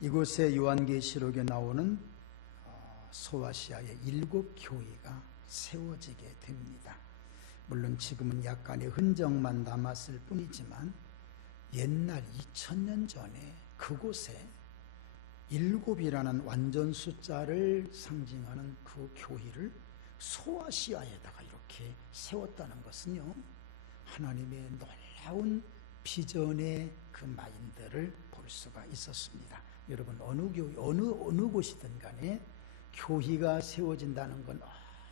이곳에 요한계시록에 나오는 소아시아의 7 교회가 세워지게 됩니다. 물론 지금은 약간의 흔적만 남았을 뿐이지만 옛날 2000년 전에 그곳에 7이라는 완전 숫자를 상징하는 그 교회를 소아시아에다가 이렇게 세웠다는 것은요, 하나님의 놀라운 비전의 그 마인드를 볼 수가 있었습니다. 여러분, 어느 교회, 어느 곳이든 간에 교회가 세워진다는 건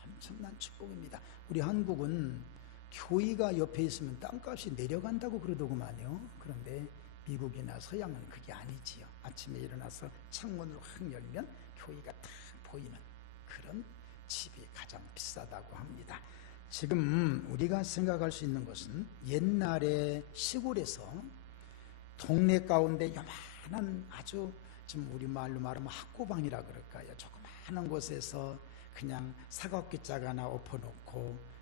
엄청난 축복입니다. 우리 한국은 교회가 옆에 있으면 땅값이 내려간다고 그러더구만요. 그런데 미국이나 서양은 그게 아니지요. 아침에 일어나서 창문을 확 열면 교회가 딱 보이는 그런 집이 가장 비싸다고 합니다. 지금 우리가 생각할 수 있는 것은 옛날에 시골에서 동네 가운데 요만한 아주 지금 우리말로 말하면 학구방이라 그럴까요? 조그마한 곳에서 그냥 사각기짝 하나 엎어놓고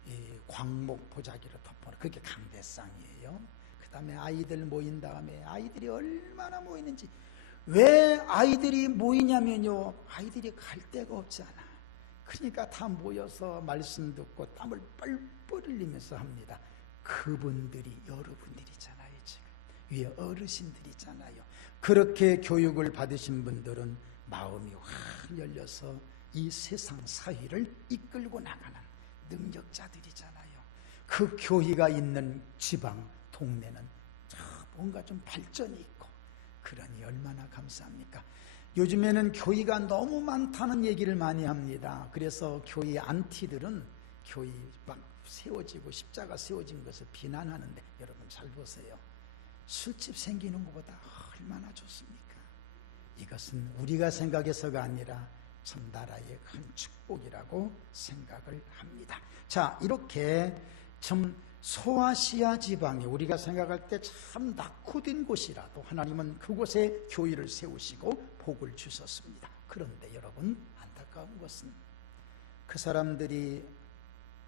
광목 보자기로 덮어놓고, 그게 강대상이에요. 그 다음에 아이들 모인 다음에 아이들이 얼마나 모이는지. 왜 아이들이 모이냐면요, 아이들이 갈 데가 없잖아. 그러니까 다 모여서 말씀 듣고 땀을 뻘뻘 흘리면서 합니다. 그분들이 여러분들이잖아요. 지금 위에 어르신들이잖아요. 그렇게 교육을 받으신 분들은 마음이 확 열려서 이 세상 사회를 이끌고 나가는 능력자들이잖아요. 그 교회가 있는 지방, 동네는 뭔가 좀 발전이 있고, 그러니 얼마나 감사합니까? 요즘에는 교회가 너무 많다는 얘기를 많이 합니다. 그래서 교회 안티들은 교회 막 세워지고 십자가 세워진 것을 비난하는데, 여러분 잘 보세요. 술집 생기는 것보다 얼마나 좋습니까? 이것은 우리가 생각해서가 아니라 참 나라의 큰 축복이라고 생각을 합니다. 자, 이렇게 참 소아시아 지방이 우리가 생각할 때 참 낙후된 곳이라도 하나님은 그곳에 교회를 세우시고 복을 주셨습니다. 그런데 여러분, 안타까운 것은 그 사람들이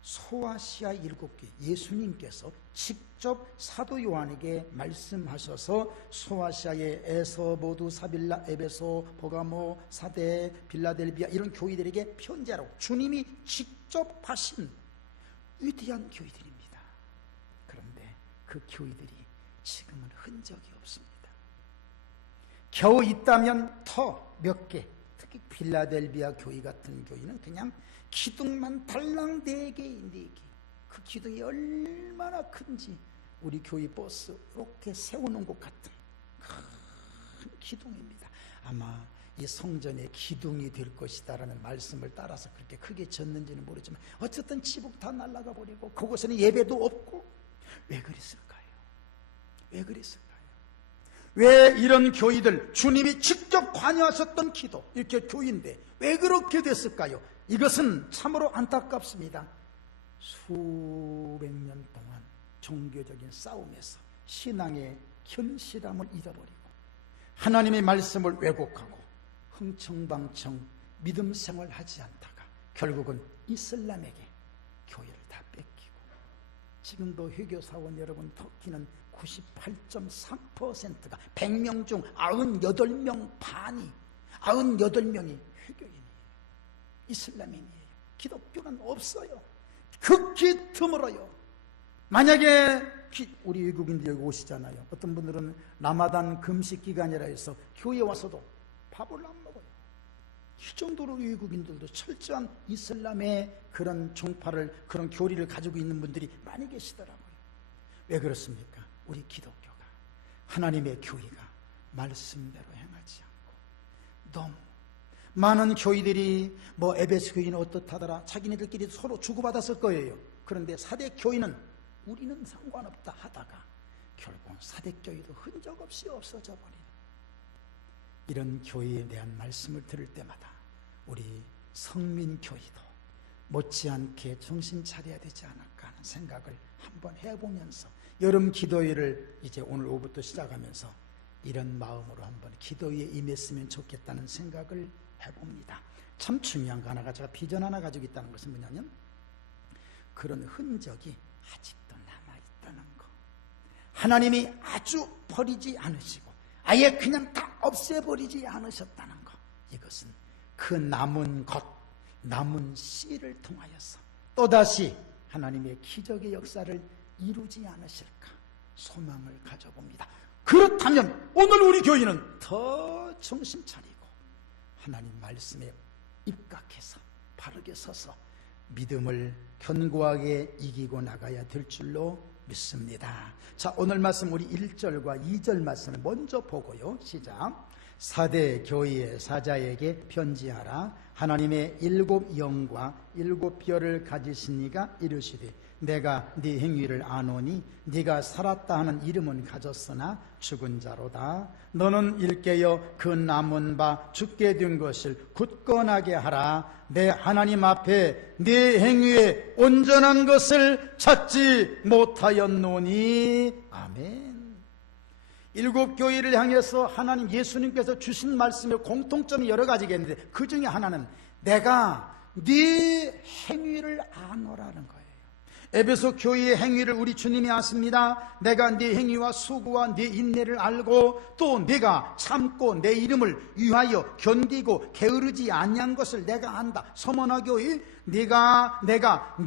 소아시아 7교회, 예수님께서 직접 사도 요한에게 말씀하셔서 소아시아의 에서, 모두, 사빌라, 에베소, 버가모, 사데, 빌라델비아 이런 교회들에게 편지하라고 주님이 직접 하신 위대한 교회들입니다. 그런데 그 교회들이 지금은 흔적이 없습니다. 겨우 있다면 더 몇 개, 특히 빌라델비아 교회 같은 교회는 그냥 기둥만 달랑 4개, 4개. 그 기둥이 얼마나 큰지 우리 교회 버스 이렇게 세우는 것 같은 큰 기둥입니다. 아마 이 성전의 기둥이 될 것이다라는 말씀을 따라서 그렇게 크게 졌는지는 모르지만 어쨌든 지붕 다 날아가 버리고 그곳에는 예배도 없고. 왜 그랬을까요? 왜 그랬을까요? 왜 이런 교회들, 주님이 직접 관여하셨던 기도, 이렇게 교회인데 왜 그렇게 됐을까요? 이것은 참으로 안타깝습니다. 수백 년 동안 종교적인 싸움에서 신앙의 현실함을 잃어버리고 하나님의 말씀을 왜곡하고 흥청방청 믿음 생활하지 않다가 결국은 이슬람에게 교회를 다 뺏기고, 지금도 회교사원 여러분, 터키는 98.3%가 100명 중 98명 반이 98명이 회교인이에요. 이슬람인이에요. 기독교는 없어요. 극히 드물어요. 만약에 우리 외국인들 여기 오시잖아요. 어떤 분들은 라마단 금식 기간이라 해서 교회 와서도 밥을 안 먹어요. 이 정도로 외국인들도 철저한 이슬람의 그런 종파를, 그런 교리를 가지고 있는 분들이 많이 계시더라고요. 왜 그렇습니까? 우리 기독교가, 하나님의 교회가 말씀대로 행하지 않고, 너무 많은 교회들이 뭐 에베소 교회는 어떻다더라, 자기네들끼리 서로 주고받았을 거예요. 그런데 사대교회는 우리는 상관없다 하다가 결국은 사대교회도 흔적 없이 없어져 버리는 이런 교회에 대한 말씀을 들을 때마다 우리 성민교회도 못지않게 정신 차려야 되지 않을까 하는 생각을 한번 해보면서, 여름 기도회를 이제 오늘 오후부터 시작하면서 이런 마음으로 한번 기도에 임했으면 좋겠다는 생각을 해봅니다. 참 중요한 거 하나가, 제가 비전 하나 가지고 있다는 것은 뭐냐면 그런 흔적이 아직도 남아있다는 거. 하나님이 아주 버리지 않으시고 아예 그냥 다 없애버리지 않으셨다는 것, 이것은 그 남은 것, 남은 씨를 통하여서 또다시 하나님의 기적의 역사를 이루지 않으실까 소망을 가져봅니다. 그렇다면 오늘 우리 교인은 더 정신 차리고 하나님 말씀에 입각해서 바르게 서서 믿음을 견고하게 이기고 나가야 될 줄로 믿습니다. 자, 오늘 말씀 우리 1절과 2절 말씀을 먼저 보고요. 시작. 사대 교회의 사자에게 편지하라. 하나님의 7 영과 7 별을 가지신 이가 이르시되 내가 네 행위를 아노니 네가 살았다 하는 이름은 가졌으나 죽은 자로다. 너는 일깨어 그 남은 바 죽게 된 것을 굳건하게 하라. 내 하나님 앞에 네 행위에 온전한 것을 찾지 못하였노니. 아멘. 7 교회를 향해서 하나님 예수님께서 주신 말씀의 공통점이 여러 가지가 있는데 그 중에 하나는 내가 네 행위를 아노라는 거예요. 에베소 교회의 행위를 우리 주님이 아십니다. 내가 네 행위와 수고와 네 인내를 알고 또 네가 참고 내 이름을 위하여 견디고 게으르지 아니한 것을 내가 안다. 서머나 교회, 내가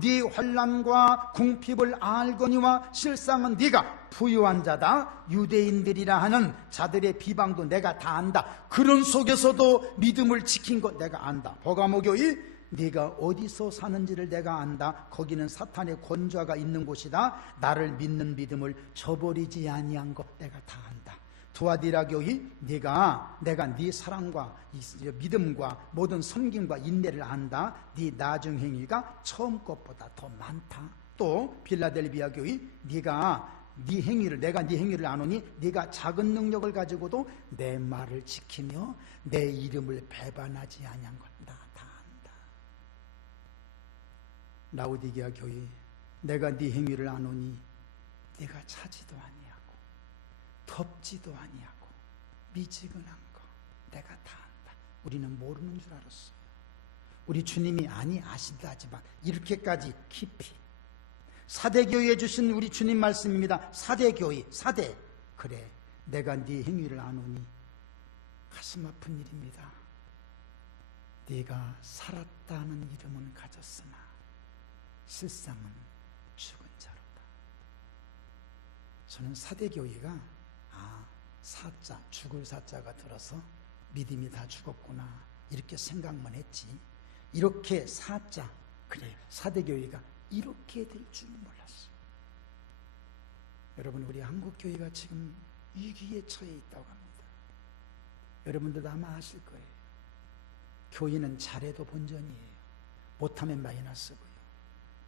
네 환난과 궁핍을 알거니와 실상은 네가 부유한 자다. 유대인들이라 하는 자들의 비방도 내가 다 안다. 그런 속에서도 믿음을 지킨 것 내가 안다. 버가모 교회, 네가 어디서 사는지를 내가 안다. 거기는 사탄의 권좌가 있는 곳이다. 나를 믿는 믿음을 저버리지 아니한 것 내가 다 안다. 두아디라 교회, 내가 네 사랑과 믿음과 모든 섬김과 인내를 안다. 네 나중 행위가 처음 것보다 더 많다. 또 빌라델비아 교회, 내가 네 행위를 아노니 네가 작은 능력을 가지고도 내 말을 지키며 내 이름을 배반하지 아니한 것 나 다 안다. 라오디게아 교회, 내가 네 행위를 아노니 네가 차지도 아니하고 덥지도 아니하고 미지근한 거 내가 다 안다. 우리는 모르는 줄 알았어요. 우리 주님이 아신다 하지만 이렇게까지 깊이 사대교회에 주신 우리 주님 말씀입니다. 사대교회, 사대, 그래 내가 네 행위를 아노니 가슴 아픈 일입니다. 네가 살았다는 이름은 가졌으나 실상은 죽은 자로다. 저는 사대교회가 사자, 죽을 사자가 들어서 믿음이 다 죽었구나 이렇게 생각만 했지, 이렇게 사자, 그래 사대교회가 이렇게 될 줄은 몰랐어요. 여러분, 우리 한국교회가 지금 위기에 처해 있다고 합니다. 여러분들도 아마 아실 거예요. 교회는 잘해도 본전이에요. 못하면 마이너스고요.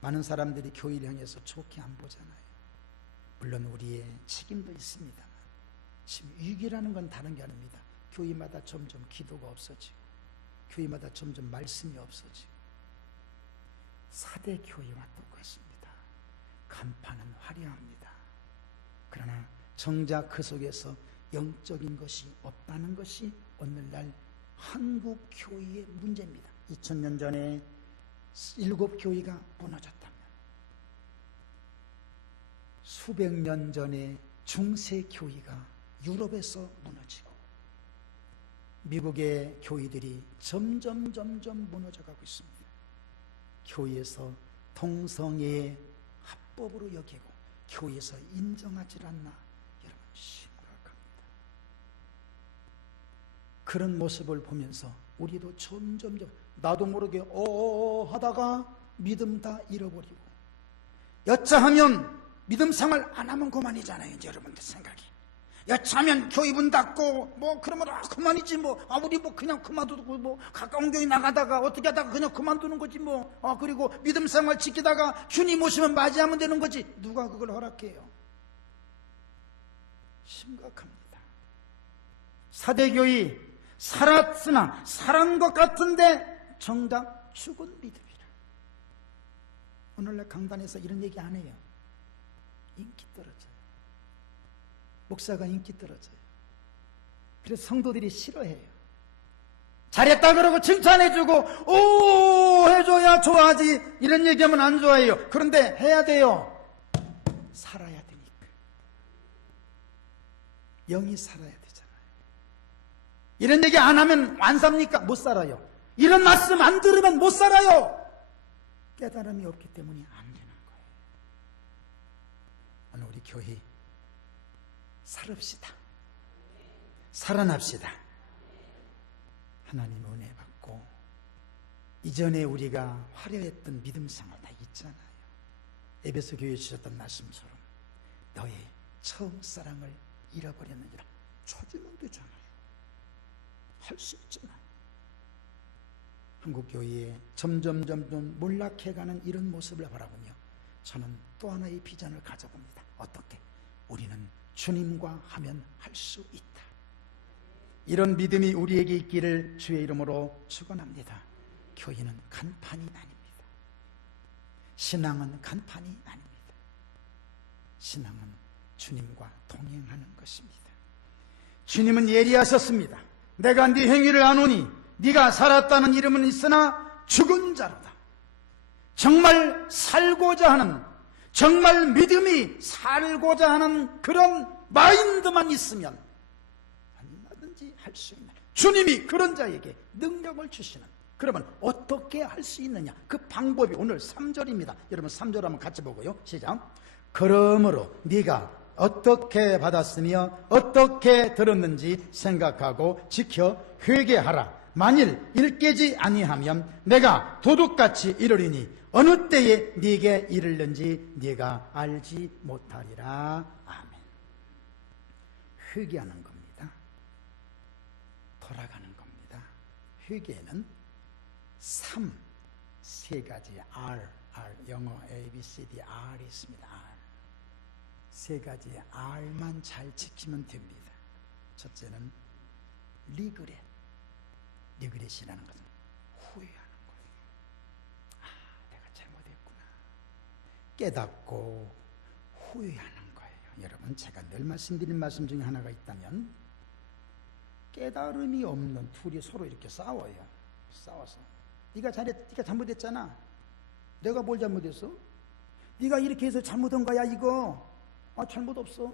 많은 사람들이 교회를 향해서 좋게 안 보잖아요. 물론 우리의 책임도 있습니다만 지금 위기라는 건 다른 게 아닙니다. 교회마다 점점 기도가 없어지고 교회마다 점점 말씀이 없어지고 사대 교회와 똑같습니다. 간판은 화려합니다. 그러나 정작 그 속에서 영적인 것이 없다는 것이 오늘날 한국 교회의 문제입니다. 2000년 전에 7 교회가 무너졌다면 수백 년 전에 중세 교회가 유럽에서 무너지고 미국의 교회들이 점점 무너져가고 있습니다. 교회에서 동성애의 합법으로 여기고 교회에서 인정하지 않나, 여러분 심각합니다. 그런 모습을 보면서 우리도 점점 나도 모르게 하다가 믿음 다 잃어버리고, 여차하면 믿음 생활 안 하면 그만이잖아요. 이제 여러분들 생각이. 여차하면 교회 문 닫고 그러면 그만이지 우리 그냥 그만두고 가까운 교회 나가다가 어떻게 하다가 그냥 그만두는 거지 그리고 믿음 생활 지키다가 주님 오시면 맞이하면 되는 거지. 누가 그걸 허락해요? 심각합니다. 사대교회 살았으나 살은 것 같은데 정작 죽은 믿음이라. 오늘날 강단에서 이런 얘기 안 해요. 인기 떨어져요. 목사가 인기 떨어져요. 그래서 성도들이 싫어해요. 잘했다 그러고 칭찬해주고 해줘야 좋아하지, 이런 얘기하면 안 좋아해요. 그런데 해야 돼요. 살아야 되니까. 영이 살아야 되잖아요. 이런 얘기 안 하면 안 삽니까? 못 살아요. 이런 말씀 안 들으면 못 살아요. 깨달음이 없기 때문에 안 되는 거예요. 오늘 우리 교회 살읍시다. 살아납시다. 하나님 은혜 받고 이전에 우리가 화려했던 믿음 생활 다 있잖아요. 에베소 교회에 주셨던 말씀처럼 너의 처음 사랑을 잃어버렸느니라. 찾으면 되잖아요. 할 수 있잖아요. 한국교회에 점점 몰락해가는 이런 모습을 바라보며 저는 또 하나의 비전을 가져봅니다. 어떻게? 우리는 주님과 하면 할 수 있다. 이런 믿음이 우리에게 있기를 주의 이름으로 축원합니다. 교회는 간판이 아닙니다. 신앙은 간판이 아닙니다. 신앙은 주님과 동행하는 것입니다. 주님은 예리하셨습니다. 내가 네 행위를 아노니 네가 살았다는 이름은 있으나 죽은 자로다. 정말 살고자 하는, 정말 믿음이 살고자 하는 그런 마인드만 있으면 얼마든지 할 수 있는, 주님이 그런 자에게 능력을 주시는, 그러면 어떻게 할 수 있느냐? 그 방법이 오늘 3절입니다. 여러분 3절 한번 같이 보고요. 시작. 그러므로 네가 어떻게 받았으며 어떻게 들었는지 생각하고 지켜 회개하라. 만일 일깨지 아니하면 내가 도둑같이 이르리니 어느 때에 네게 이르는지 네가 알지 못하리라. 아멘. 회개하는 겁니다. 돌아가는 겁니다. 회개는 3세 가지 R, 영어 A, B, C, D, R이 있습니다. R. 세 가지의 R만 잘 지키면 됩니다. 첫째는 리그렛. 리그렛이라는 것은 후회하는 거예요. 아, 내가 잘못했구나. 깨닫고 후회하는 거예요. 여러분, 제가 늘 말씀드린 말씀 중에 하나가 있다면, 깨달음이 없는 둘이 서로 이렇게 싸워요. 싸워서 네가 잘못했잖아. 내가 뭘 잘못했어? 네가 이렇게 해서 잘못한 거야 이거. 아, 잘못 없어.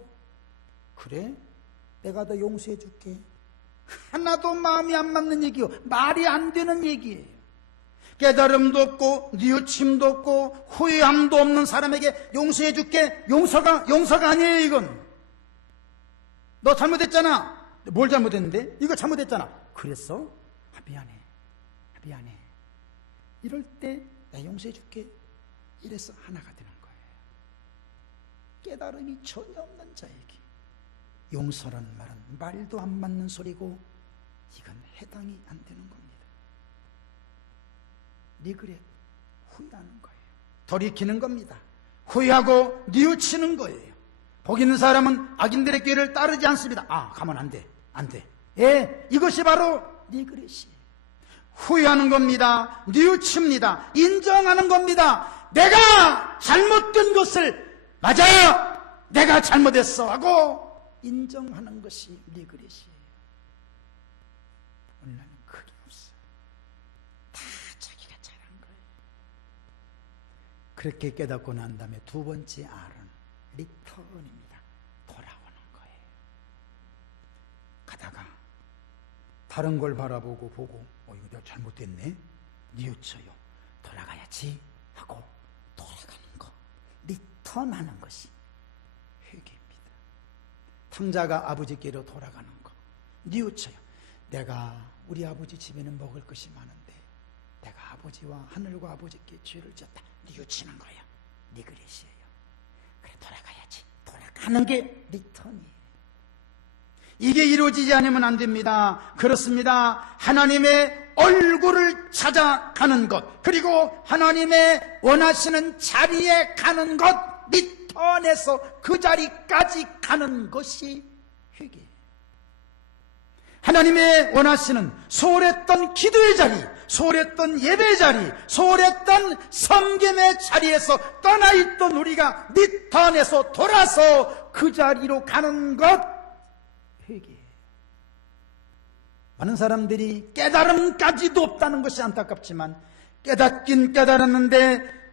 그래? 내가 더 용서해 줄게. 하나도 마음이 안 맞는 얘기요. 말이 안 되는 얘기예요. 깨달음도 없고 뉘우침도 없고 후회함도 없는 사람에게 용서해 줄게. 용서가 아니에요. 이건 너 잘못했잖아. 뭘 잘못했는데? 이거 잘못했잖아. 그랬어? 아, 미안해. 이럴 때 내가 용서해 줄게. 이래서 하나가 되는 거예요. 깨달음이 전혀 없는 자에게 용서라는 말은 말도 안 맞는 소리고 이건 해당이 안 되는 겁니다. 리그렛, 후회하는 거예요. 돌이키는 겁니다. 후회하고 뉘우치는 거예요. 복 있는 사람은 악인들의 꾀를 따르지 않습니다. 아, 가면 안 돼. 예, 이것이 바로 리그렛이에요. 후회하는 겁니다. 뉘우칩니다. 인정하는 겁니다. 내가 잘못된 것을 맞아! 내가 잘못했어! 하고 인정하는 것이 리그렛이에요. 오늘날은 그게 없어요. 다 자기가 잘한 거예요. 그렇게 깨닫고 난 다음에 두 번째 R은 리턴입니다. 돌아오는 거예요. 가다가 다른 걸 바라보고 이거 내가 잘못됐네? 뉘우쳐요. 돌아가야지 하고 돌아가는 거. 리턴하는 것이 회개입니다. 탕자가 아버지께로 돌아가는 거. 뉘우쳐요. 내가 우리 아버지 집에는 먹을 것이 많은데 내가 아버지와 하늘과 아버지께 죄를 졌다. 뉘우치는 거예요. 리그렛이에요. 그래, 돌아가야지. 돌아가는 게 리턴이에요. 이게 이루어지지 않으면 안 됩니다. 그렇습니다. 하나님의 얼굴을 찾아가는 것, 그리고 하나님의 원하시는 자리에 가는 것, 리턴해서 그 자리까지 가는 것이 회개예요. 하나님의 원하시는 소홀했던 기도의 자리, 소홀했던 예배의 자리, 소홀했던 섬김의 자리에서 떠나있던 우리가 리턴해서 돌아서 그 자리로 가는 것, 회개예요. 많은 사람들이 깨달음까지도 없다는 것이 안타깝지만 깨닫긴 깨달았는데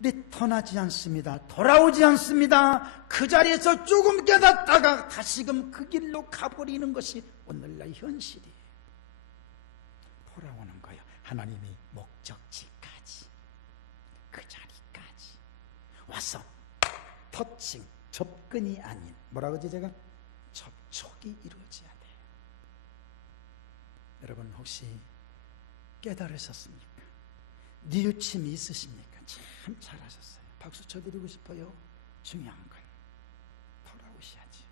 리턴하지 않습니다. 돌아오지 않습니다. 그 자리에서 조금 깨닫다가 다시금 그 길로 가버리는 것이 오늘날 현실이에요. 돌아오는 거예요. 하나님이 목적지까지, 그 자리까지 와서 터칭, 접근이 아닌, 뭐라고 하지 제가? 접촉이 이루어져야 돼요. 여러분 혹시 깨달으셨습니까? 뉘우침이 있으십니까? 참 잘하셨어요. 박수 쳐드리고 싶어요. 중요한 건 돌아오셔야지.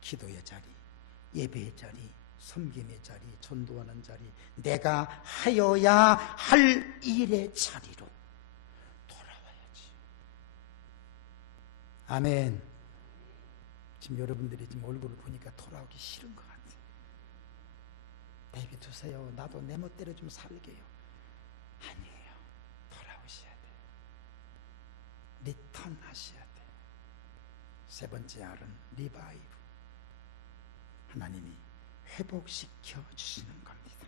기도의 자리, 예배의 자리, 섬김의 자리, 전도하는 자리, 내가 하여야 할 일의 자리로 돌아와야지. 아멘. 지금 여러분들이 지금 얼굴을 보니까 돌아오기 싫은 것 같아요. 내비두세요. 나도 내 멋대로 좀 살게요. 아니에요. 돌아오셔야 돼요. 리턴 하셔야 돼요. 세 번째 알은 리바이브. 하나님이 회복시켜 주시는 겁니다.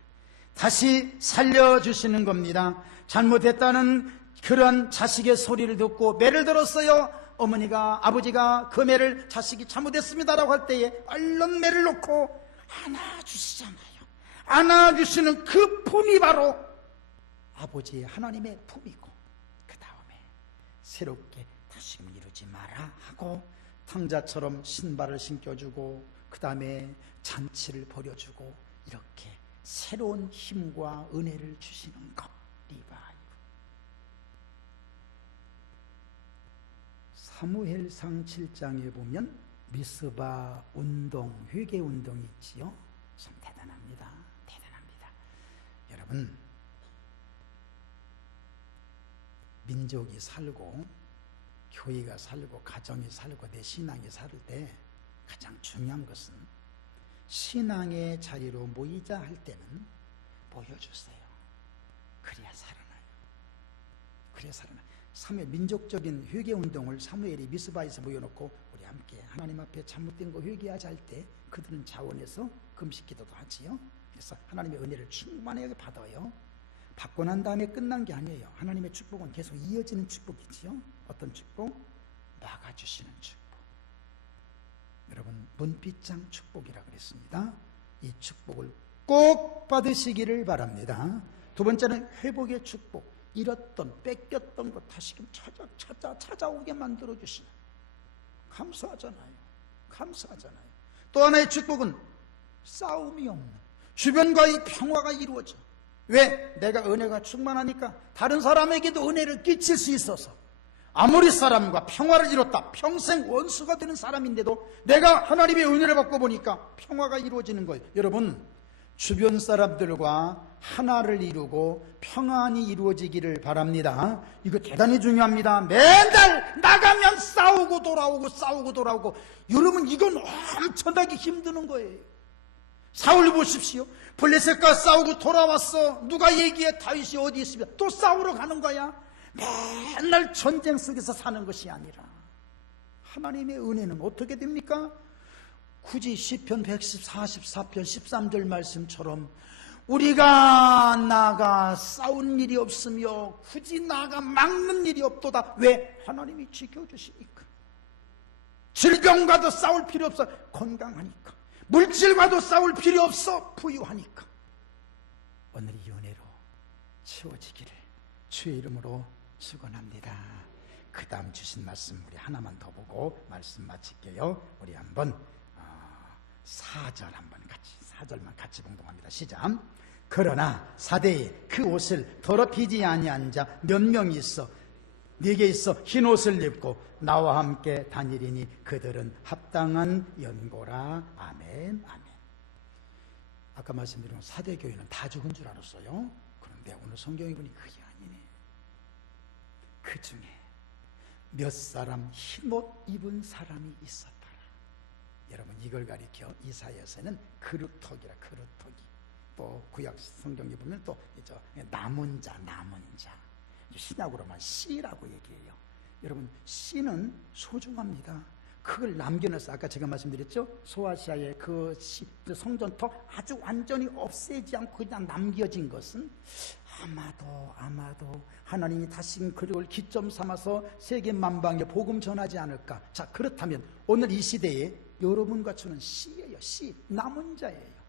다시 살려주시는 겁니다. 잘못했다는 그런 자식의 소리를 듣고 매를 들었어요. 어머니가, 아버지가 그 매를 자식이 잘못했습니다라고 할 때에 얼른 매를 놓고 안아주시잖아요. 안아주시는 그 품이 바로 아버지의 하나님의 품이고, 그 다음에 새롭게 다시금 이루지 마라 하고 탕자처럼 신발을 신겨주고, 그 다음에 잔치를 벌여주고, 이렇게 새로운 힘과 은혜를 주시는 것, 리바이브. 사무엘상 7장에 보면 미스바 운동, 회개 운동이 있지요. 참 대단합니다. 대단합니다. 여러분, 민족이 살고 교회가 살고 가정이 살고 내 신앙이 살 때 가장 중요한 것은 신앙의 자리로 모이자 할 때는 모여주세요. 그래야 살아나요. 그래야 살아나요. 사무엘, 민족적인 회개운동을 사무엘이 미스바에서 모여놓고 우리 함께 하나님 앞에 잘못된 거 회개하자 할 때 그들은 자원해서 금식기도도 하지요. 그래서 하나님의 은혜를 충만하게 받아요. 받고 난 다음에 끝난 게 아니에요. 하나님의 축복은 계속 이어지는 축복이지요. 어떤 축복? 막아주시는 축복. 여러분, 문빗장 축복이라고 그랬습니다. 이 축복을 꼭 받으시기를 바랍니다. 두 번째는 회복의 축복. 잃었던, 뺏겼던 것 다시금 찾아오게 만들어주시는. 감사하잖아요. 감사하잖아요. 또 하나의 축복은 싸움이 없는, 주변과의 평화가 이루어져. 왜? 내가 은혜가 충만하니까 다른 사람에게도 은혜를 끼칠 수 있어서, 아무리 사람과 평화를 이뤘다, 평생 원수가 되는 사람인데도 내가 하나님의 은혜를 받고 보니까 평화가 이루어지는 거예요. 여러분, 주변 사람들과 하나를 이루고 평안이 이루어지기를 바랍니다. 이거 대단히 중요합니다. 맨날 나가면 싸우고 돌아오고 싸우고 돌아오고. 여러분, 이건 엄청나게 힘드는 거예요. 사울 보십시오. 블레셋과 싸우고 돌아왔어. 누가 얘기해? 다윗이 어디 있으면 또 싸우러 가는 거야. 맨날 전쟁 속에서 사는 것이 아니라 하나님의 은혜는 어떻게 됩니까? 굳이 시편 144편 13절 말씀처럼 우리가 나가 싸운 일이 없으며 굳이 나가 막는 일이 없도다. 왜? 하나님이 지켜주시니까. 질병과도 싸울 필요 없어. 건강하니까. 물질과도 싸울 필요 없어. 부유하니까. 오늘 이 은혜로 채워지기를 주의 이름으로 축원합니다. 그 다음 주신 말씀 우리 하나만 더 보고 말씀 마칠게요. 우리 한번 4절 한번 같이, 4절만 같이 봉독합니다. 시작. 그러나 사대에 그 옷을 더럽히지 아니한 자 몇 명이 있어 네게 있어 흰 옷을 입고 나와 함께 다니리니 그들은 합당한 연고라. 아멘. 아멘. 아까 말씀드린 사대교회는 다 죽은 줄 알았어요. 그런데 오늘 성경에 보니 그게 아니네. 그 중에 몇 사람 흰옷 입은 사람이 있었더라. 여러분, 이걸 가리켜 이사야서는 그루터기라. 그루터기. 또 구약 성경에 보면 또 남은 자, 남은 자. 신약으로만 씨라고 얘기해요. 여러분, 씨는 소중합니다. 그걸 남겨놔서 아까 제가 말씀드렸죠. 소아시아의 그 성전터 아주 완전히 없애지 않고 그냥 남겨진 것은 아마도 하나님이 다시 그걸 기점 삼아서 세계 만방에 복음 전하지 않을까. 자, 그렇다면 오늘 이 시대에 여러분과 저는 씨예요. 씨, 남은 자예요.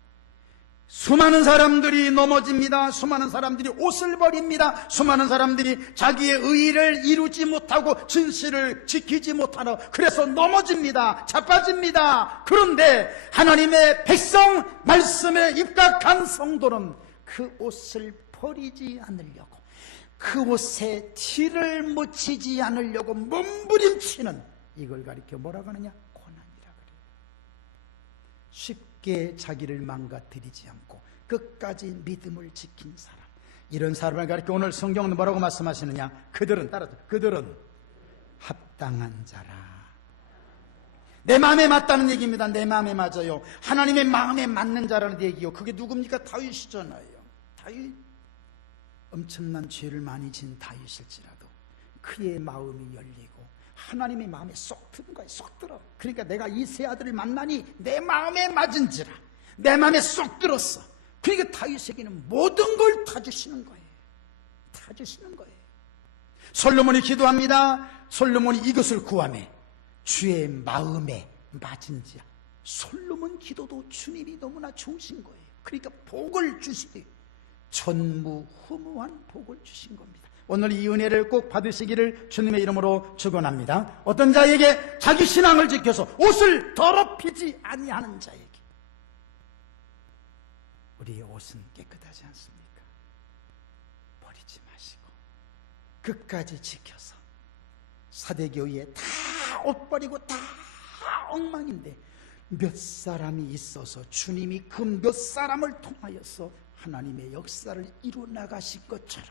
수많은 사람들이 넘어집니다. 수많은 사람들이 옷을 버립니다. 수많은 사람들이 자기의 의의를 이루지 못하고 진실을 지키지 못하고 그래서 넘어집니다. 자빠집니다. 그런데 하나님의 백성 말씀에 입각한 성도는 그 옷을 버리지 않으려고, 그 옷에 티를 묻히지 않으려고 몸부림치는, 이걸 가리켜 뭐라고 하느냐? 고난이라 그래요. 쉽게 자기를 망가뜨리지 않고 끝까지 믿음을 지킨 사람, 이런 사람을 가리켜 오늘 성경은 뭐라고 말씀하시느냐? 그들은, 따라서, 그들은 합당한 자라. 내 마음에 맞다는 얘기입니다. 내 마음에 맞아요. 하나님의 마음에 맞는 자라는 얘기요. 그게 누굽니까? 다윗이잖아요. 다윗, 엄청난 죄를 많이 진 다윗일지라도 그의 마음이 열리고 하나님의 마음에 쏙 드는 거예요. 쏙 들어. 그러니까 내가 이 세 아들을 만나니 내 마음에 맞은지라, 내 마음에 쏙 들었어. 그러니까 다윗에게는 모든 걸 다 주시는 거예요. 다 주시는 거예요. 솔로몬이 기도합니다. 솔로몬이 이것을 구하매 주의 마음에 맞은지라. 솔로몬 기도도 주님이 너무나 좋으신 거예요. 그러니까 복을 주시되 전무후무한 복을 주신 겁니다. 오늘 이 은혜를 꼭 받으시기를 주님의 이름으로 축원합니다. 어떤 자에게? 자기 신앙을 지켜서 옷을 더럽히지 아니하는 자에게. 우리의 옷은 깨끗하지 않습니까? 버리지 마시고 끝까지 지켜서. 사대교회에 다 옷 버리고 다 엉망인데 몇 사람이 있어서 주님이 그 몇 사람을 통하여서 하나님의 역사를 이루어나가실 것처럼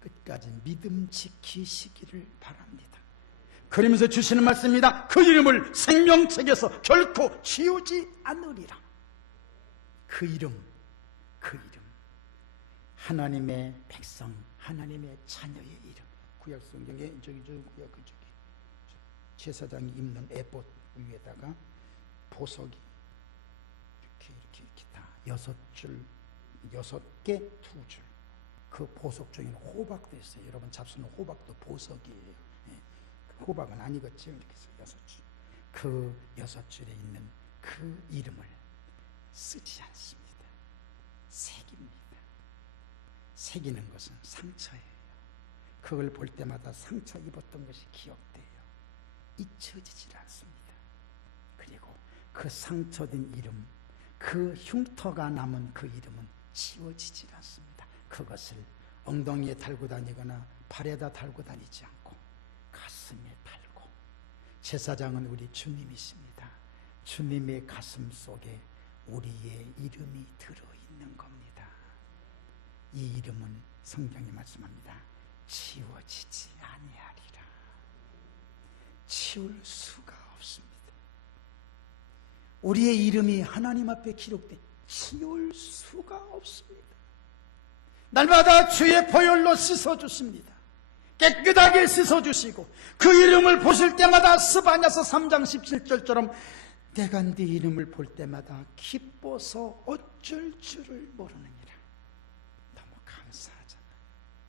끝까지 믿음 지키시기를 바랍니다. 그러면서 주시는 말씀입니다. 그 이름을 생명책에서 결코 지우지 않으리라. 그 이름, 그 이름, 하나님의 백성, 하나님의 자녀의 이름. 구약 성경에 구약 제사장이 입는 에봇 위에다가 보석이 이렇게 다 6줄, 6개, 2줄. 그 보석 중에는 호박도 있어요. 여러분 잡수는 호박도 보석이에요. 예. 호박은 아니겠죠. 이렇게 해서 6줄. 그 6줄에 있는 그 이름을 쓰지 않습니다. 새깁니다. 새기는 것은 상처예요. 그걸 볼 때마다 상처 입었던 것이 기억돼요. 잊혀지질 않습니다. 그리고 그 상처된 이름, 그 흉터가 남은 그 이름은 지워지질 않습니다. 그것을 엉덩이에 달고 다니거나 발에다 달고 다니지 않고 가슴에 달고. 제사장은 우리 주님이십니다. 주님의 가슴 속에 우리의 이름이 들어있는 겁니다. 이 이름은 성경이 말씀합니다. 지워지지 아니하리라. 치울 수가 없습니다. 우리의 이름이 하나님 앞에 기록돼 치울 수가 없습니다. 날마다 주의 보혈로 씻어주십니다. 깨끗하게 씻어주시고 그 이름을 보실 때마다 스바냐서 3장 17절처럼 내가 네 이름을 볼 때마다 기뻐서 어쩔 줄을 모르느니라. 너무 감사하잖아요.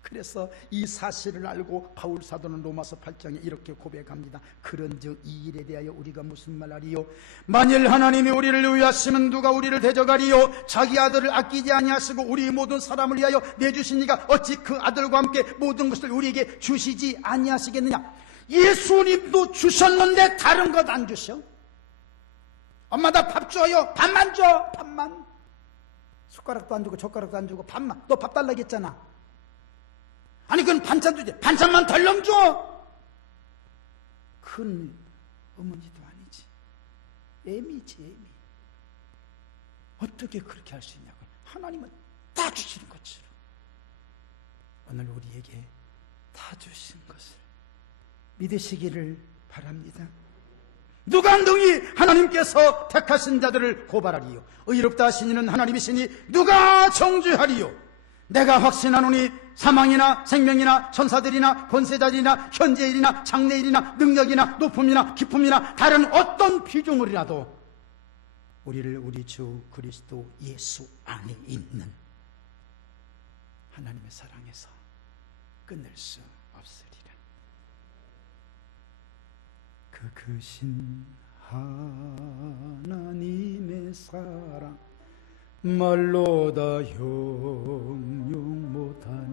그래서 이 사실을 알고 바울 사도는 로마서 8장에 이렇게 고백합니다. 그런즉 이 일에 대하여 우리가 무슨 말하리요? 만일 하나님이 우리를 위하시면 누가 우리를 대적하리요? 자기 아들을 아끼지 아니하시고 우리 모든 사람을 위하여 내주신 이가 어찌 그 아들과 함께 모든 것을 우리에게 주시지 아니하시겠느냐? 예수님도 주셨는데 다른 것 안 주셔? 엄마 나 밥 줘요. 밥만 줘. 밥만. 숟가락도 안 주고 젓가락도 안 주고 밥만. 너 밥 달라고 했잖아. 아니 그건 반찬 주지. 반찬만 덜렁 줘. 큰 어머니도 아니지. 애미지 애미. 어떻게 그렇게 할 수 있냐고. 하나님은 다 주시는 것처럼 오늘 우리에게 다 주신 것을 믿으시기를 바랍니다. 누가 능히 하나님께서 택하신 자들을 고발하리요? 의롭다 하신 이는 하나님이시니 누가 정죄하리요? 내가 확신하노니 사망이나 생명이나 천사들이나 권세자들이나 현재일이나 장래일이나 능력이나 높음이나 기쁨이나 다른 어떤 피조물이라도 우리를 우리 주 그리스도 예수 안에 있는 하나님의 사랑에서 끊을 수 없으리라. 그 크신 하나님의 사랑 말로 다 형용 못하네.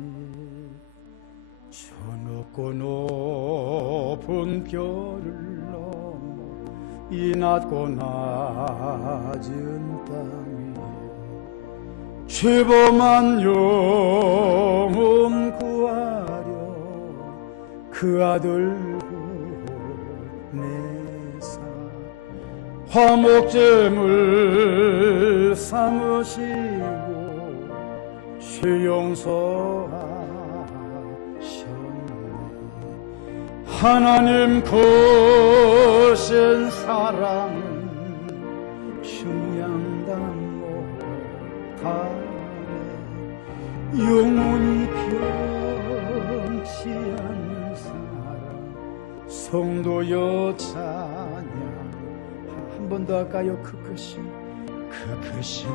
저 높고 높은 별을 넘어 이 낮고 낮은 땅 위에 죄범한 영혼 구하려 그 아들 내사 화목제물 삼으시고 죄 용서하셨네. 하나님 거신 사랑은 중량단 못하네. 영혼이 변치 않는 사랑 성도여 찬양. 한 번 더 할까요? 그 크신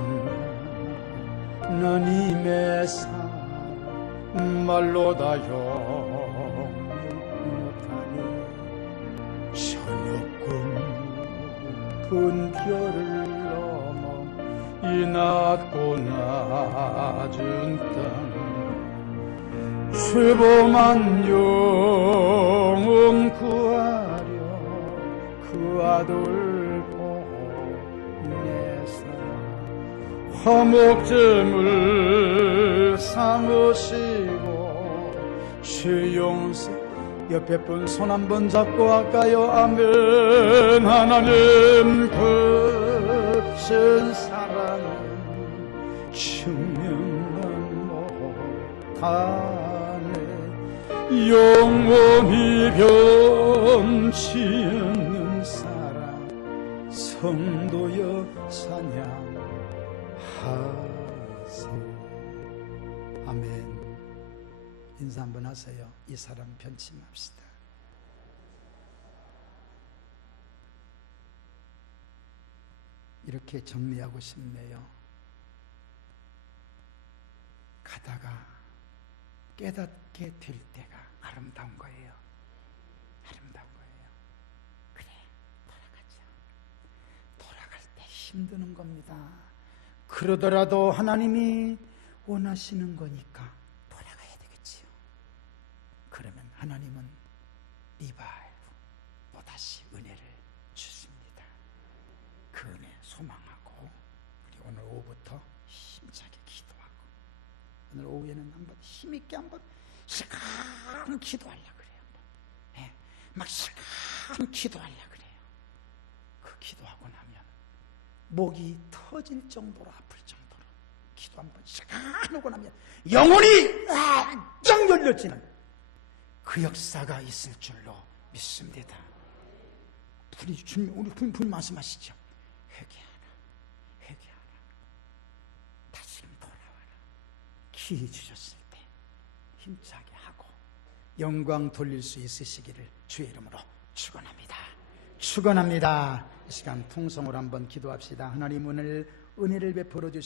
하나님의 사랑 말로 다 형용 못하네. 저 높은 별을 넘어 이 낮고 낮은 땅 죄범한 영혼 구하려 그 아들 화목제물 삼으시고 죄 용서. 옆에 분 손 한번 잡고 할까요? 아멘. 하나님 거신 사랑은 증명만 못하네. 영원히 변치 않는 사랑 성도여 찬양 하세요. 아멘. 인사 한번 하세요. 이 사람 변치 맙시다. 이렇게 정리하고 싶네요. 가다가 깨닫게 될 때가 아름다운 거예요. 아름다운 거예요. 그래, 돌아가자. 돌아갈 때 힘드는 겁니다. 그러더라도 하나님이 원하시는 거니까 돌아가야 되겠지요. 그러면 하나님은 리바이브 또다시 은혜를 주십니다. 그 은혜 소망하고 우리 오늘 오후부터 힘차게 기도하고 오늘 오후에는 한번 힘있게 한번 시간 기도하려고 그래요. 네, 막 시간 기도하려고 그래요. 그 기도하고 나면 목이 터질 정도로 아플 정도로 기도 한번 시간하고 나면 영혼이 쫙 열려지는 그 역사가 있을 줄로 믿습니다. 우리 주님 말씀하시죠. 회개하라. 다시 돌아와라. 기회 주셨을 때 힘차게 하고 영광 돌릴 수 있으시기를 주의 이름으로 축원합니다. 이 시간 통성으로 한번 기도합시다. 하나님 오늘 은혜를 베풀어 주시